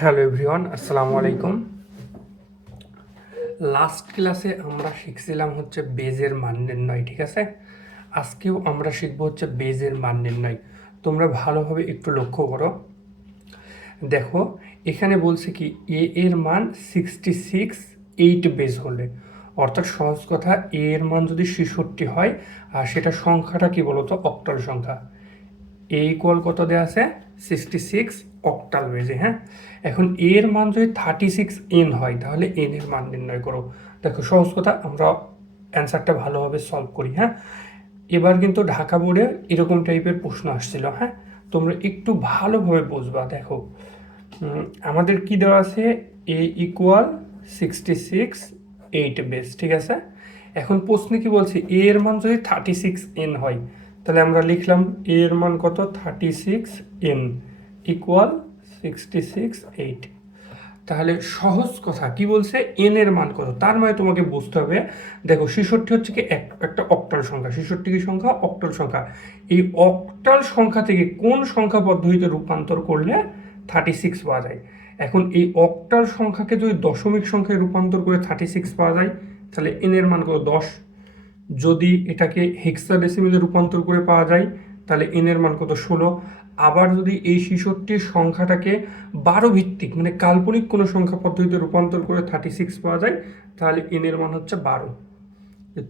Hello everyone, আসসালামু আলাইকুম। Last ক্লাসে আমরা শিখছিলাম হচ্ছে বেজের মান নির্ণয়, ঠিক আছে? আজকেও আমরা শিখব হচ্ছে বেজের মান নির্ণয়। তোমরা ভালোভাবে একটু লক্ষ্য করো। দেখো, এখানে বলছে কি, এ এর মান সিক্সটি সিক্স এইট বেজ হলে। অর্থাৎ সহজ কথা, এ এর মান যদি ছেষট্টি হয়, আর সেটা সংখ্যাটা কি বলতো? অক্টাল সংখ্যা। এ ইকুয়াল কত দেওয়া আছে? সিক্সটি সিক্স অক্টাল বেজে হ্যাঁ? এখন এর মান যদি থার্টি সিক্স এন হয়, তাহলে এন এর মান নির্ণয় করো। দেখো, সহজ কথা, আমরা অ্যান্সারটা ভালোভাবে সলভ করি হ্যাঁ? এবার কিন্তু ঢাকা বোর্ডে এরকম টাইপের প্রশ্ন আসছিল হ্যাঁ? তোমরা একটু ভালোভাবে বুঝবা, দেখো। আমাদের কি দেওয়া আছে? A equal sixty six eight base ঠিক আছে? এখন প্রশ্নে কি বলছে? এ এর মান যদি থার্টি সিক্স এন হয়, তাহলে আমরা লিখলাম এ এর মান কত? Thirty six n equal sixty six eight তাহলে সহজ কথা, কি বলছে? এন এর মান কত? তার মানে তোমাকে বুঝতে হবে, দেখো ছেষট্টি হচ্ছে কি এক, একটা অক্টাল সংখ্যা। ছেষট্টি কি সংখ্যা? অক্টাল সংখ্যা। এই অক্টাল সংখ্যা থেকে কোন সংখ্যা পদ্ধতিতে রূপান্তর করলে থার্টি সিক্স পাওয়া যায়? এখন এই অক্টাল সংখ্যাকে যদি দশমিক সংখ্যায় রূপান্তর করে থার্টি সিক্স পাওয়া যায়, তাহলে এন এর মান কত? দশ। যদি এটাকে হেক্সাডেসিমেলে রূপান্তর করে পাওয়া যায় তাহলে এন এর মান কত? ষোলো। আবার যদি এই ছেষট্টির সংখ্যাটাকে বারো ভিত্তিক মানে কাল্পনিক কোনো সংখ্যা পদ্ধতিতে রূপান্তর করে থার্টি সিক্স পাওয়া যায়, তাহলে এন এর মান হচ্ছে বারো।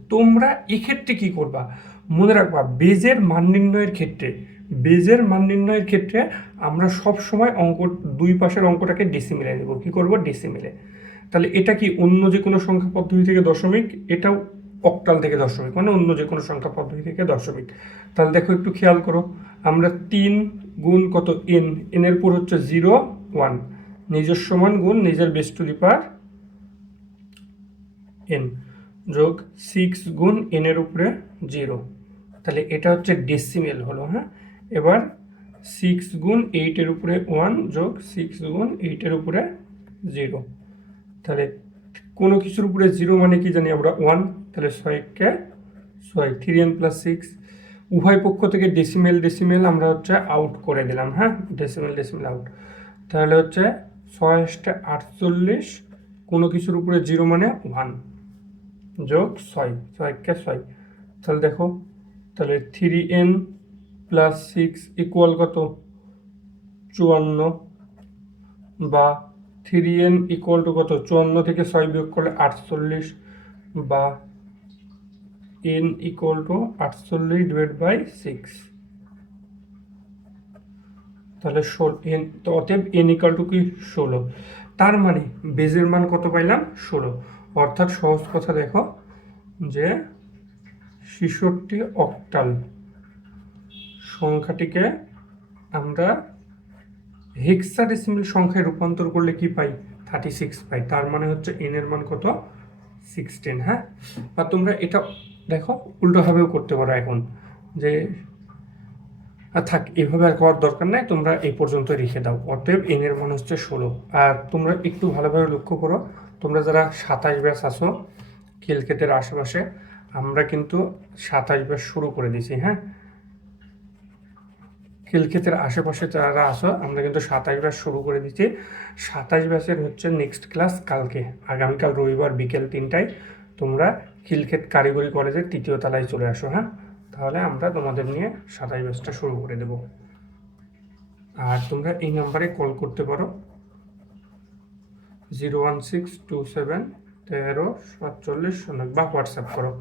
তোমরা এক্ষেত্রে কি করবা? মনে রাখবা, বেজের মান নির্ণয়ের ক্ষেত্রে, বেজের মান নির্ণয়ের ক্ষেত্রে আমরা সব সময় অঙ্ক, দুই পাশের অঙ্কটাকে ডেসিমিলে নেব। কি করব? ডেসিমিলে তাহলে এটা কি অন্য যে কোনো সংখ্যা পদ্ধতি থেকে দশমিক? এটাও অক্টাল থেকে দশমিক মানে অন্য যে কোনো সংখ্যা পদ্ধতি থেকে দশমিক। তাহলে দেখো একটু খেয়াল করো, আমরা তিন গুণ কত এন এনের পর হচ্ছে জিরো, ওয়ান। নিজস্ব মান গুণ নিজের বেস টু পার এন যোগ সিক্স গুণ এনের উপরে জিরো। তাহলে এটা হচ্ছে ডেসিমেল হলো হ্যাঁ? এবার সিক্স গুণ এইটের উপরে ওয়ান যোগ সিক্স গুণ এইটের উপরে জিরো তাহলে কোনো কিছুর উপরে জিরো মানে কি জানি আমরা ওয়ান তাহলে ছয়কে ছয় থ্রি এন প্লাস সিক্স উভয় পক্ষ থেকে ডেসিমেল ডেসিমেল আমরা হচ্ছে আউট করে দিলাম হ্যাঁ? ডেসিমেল ডেসিমেল আউট তাহলে হচ্ছে ছয় আষ্টে আটচল্লিশ, কোনো কিছুর উপরে জিরো মানে ওয়ান যোগ ছয় ছয়কে ছয়? তাহলে দেখো, তাহলে three n plus six equal কত? চুয়ান্ন বা থ্রি এন ইকুয়াল টু কত? চুয়ান্ন থেকে ছয় বিয়োগ করলে আটচল্লিশ বা এন ইকুয়াল টু আটচল্লিশ ডিভাইড বাই সিক্স তাহলে ষোলো, এন, তো অতএব এন ইকাল টু কি? ষোলো। তার মানে বেজের মান কত পাইলাম? ষোলো। অর্থাৎ সহজ কথা দেখো যে ছেষট্টি অক্টাল সংখ্যাটিকে আমরা হেক্সাডেসিমেল সংখ্যায় রূপান্তর করলে কি পাই? Thirty six pi. তার মানে হচ্ছে এন এর মান কত? সিক্সটিন হ্যাঁ? বা তোমরা এটা দেখো, উল্টোভাবেও করতে পারো এখন, যে থাক, এভাবে আর করার দরকার নাই, তোমরা এই পর্যন্ত রেখে দাও। অতএব এন এর মান হচ্ছে ষোলো। আর তোমরা একটু ভালোভাবে লক্ষ্য করো, তোমরা যারা সাতাশ ব্যাস আসো খিলক্ষেতের আশেপাশে, আমরা কিন্তু সাতাশ ব্যাস শুরু করে দিয়েছি হ্যাঁ? খিলক্ষেতের আশেপাশে যারা আসো আমরা কিন্তু সাতাশ ব্যাস শুরু করে দিচ্ছি। সাতাশ ব্যাসের হচ্ছে নেক্সট ক্লাস কালকে, আগামীকাল রবিবার বিকেল তিনটায় তোমরা খিলক্ষেত কারিগরি কলেজের তৃতীয় তলায় চলে আসো হ্যাঁ? তাহলে আমরা তোমাদের নিয়ে সাতাশ ব্যাসটা শুরু করে দেব। আর তোমরা এই নাম্বারে কল করতে পারো। Zero one six two seven তেরো সাতচল্লিশ, বা হোয়াটসঅ্যাপ করো।